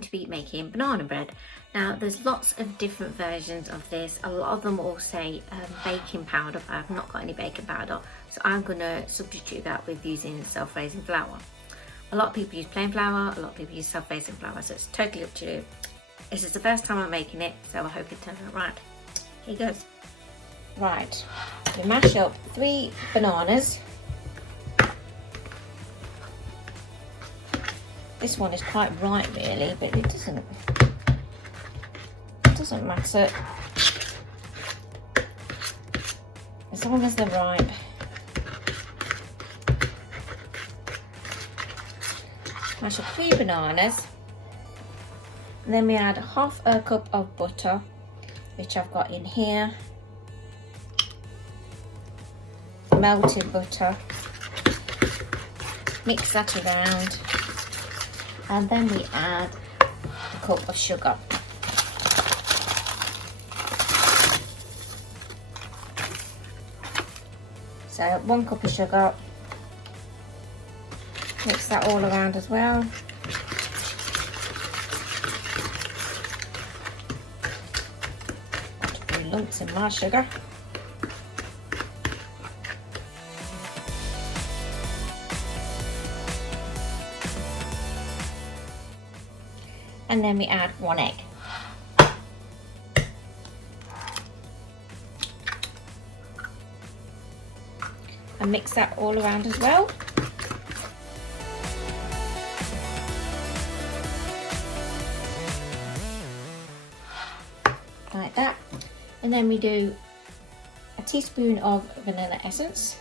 to be making banana bread. Now there's lots of different versions of this. A lot of them all say baking powder, but I've not got any baking powder, so I'm going to substitute that with using self-raising flour. A lot of people use plain flour, a lot of people use self-raising flour, so it's totally up to you. This is the first time I'm making it, so I hope it turns out right. Here goes. Right, we mash up 3 bananas. This one is quite ripe really, but it doesn't matter as long as they're ripe. Mash up 3 bananas, and then we add half a cup of butter, which I've got in here, melted butter. Mix that around, and then we add a cup of sugar. So 1 cup of sugar. Mix that all around as well. Got a few lumps in my sugar. And then we add 1 egg. And mix that all around as well. Like that. And then we do a teaspoon of vanilla essence.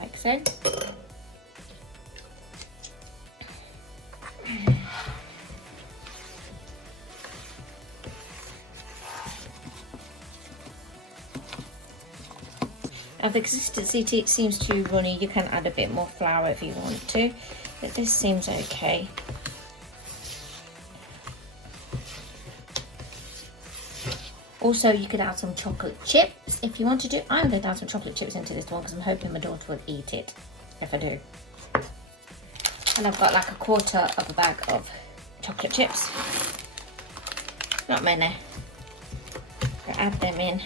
Like so. Now the consistency seems too runny. You can add a bit more flour if you want to, but this seems okay. Also, you could add some chocolate chips if you want to do. I'm going to add some chocolate chips into this one because I'm hoping my daughter will eat it if I do. And I've got like a quarter of a bag of chocolate chips. Not many. I'll add them in.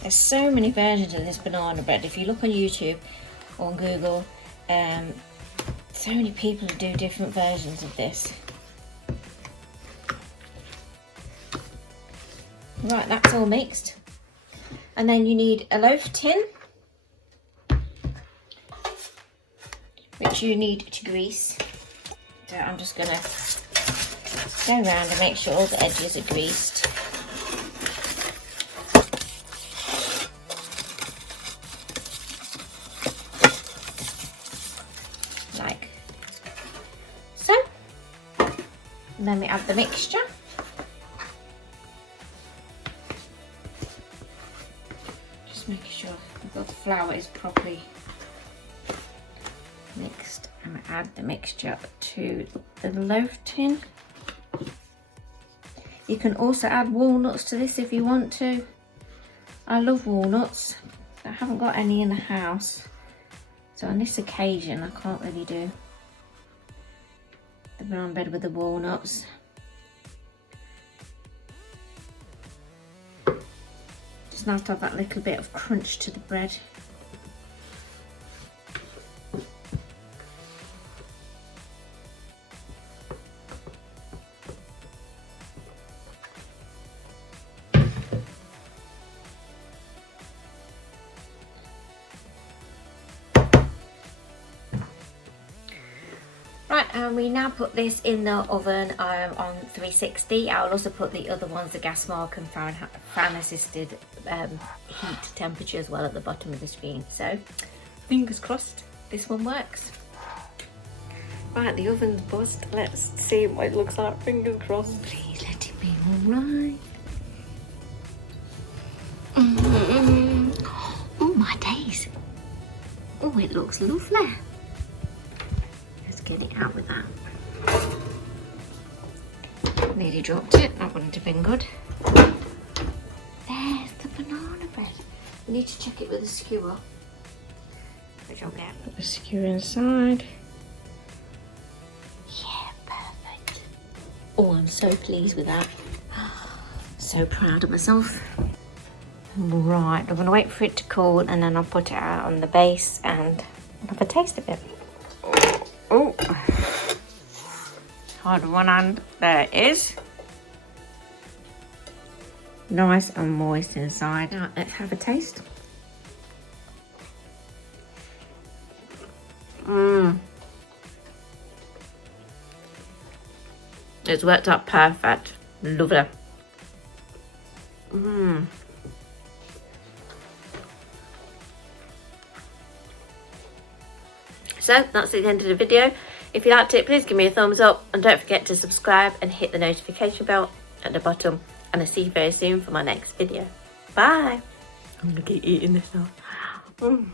There's so many versions of this banana bread. If you look on YouTube or on Google, so many people do different versions of this. Right, that's all mixed. And then you need a loaf tin, which you need to grease. So I'm just going to go around and make sure all the edges are greased. Like so. And then we add the mixture. Just making sure the flour is properly mixed, and add the mixture to the loaf tin. You can also add walnuts to this if you want to. I love walnuts. I haven't got any in the house, so on this occasion I can't really do the banana bread with the walnuts. Just nice to have that little bit of crunch to the bread. Right, and we now put this in the oven on 360. I'll also put the other ones, the gas mark and fan assisted heat temperature as well at the bottom of the screen. So fingers crossed this one works. Right, the oven's buzzed. Let's see what it looks like. Fingers crossed. Please let it be alright. Oh my days. Oh, it looks lovely. Get it out with that. nearly dropped it. That wouldn't have been good. There's the banana bread. We need to check it with a skewer. Put the skewer inside. Yeah, perfect. Oh, I'm so pleased with that. So proud of myself. Right, I'm gonna wait for it to cool and then I'll put it out on the base and have a taste of it. Oh, hold on one hand. There it is. Nice and moist inside. Now let's have a taste. It's worked out perfect. Lovely. So that's the end of the video. If you liked it, please give me a thumbs up and don't forget to subscribe and hit the notification bell at the bottom. And I'll see you very soon for my next video. Bye. I'm gonna keep eating this now.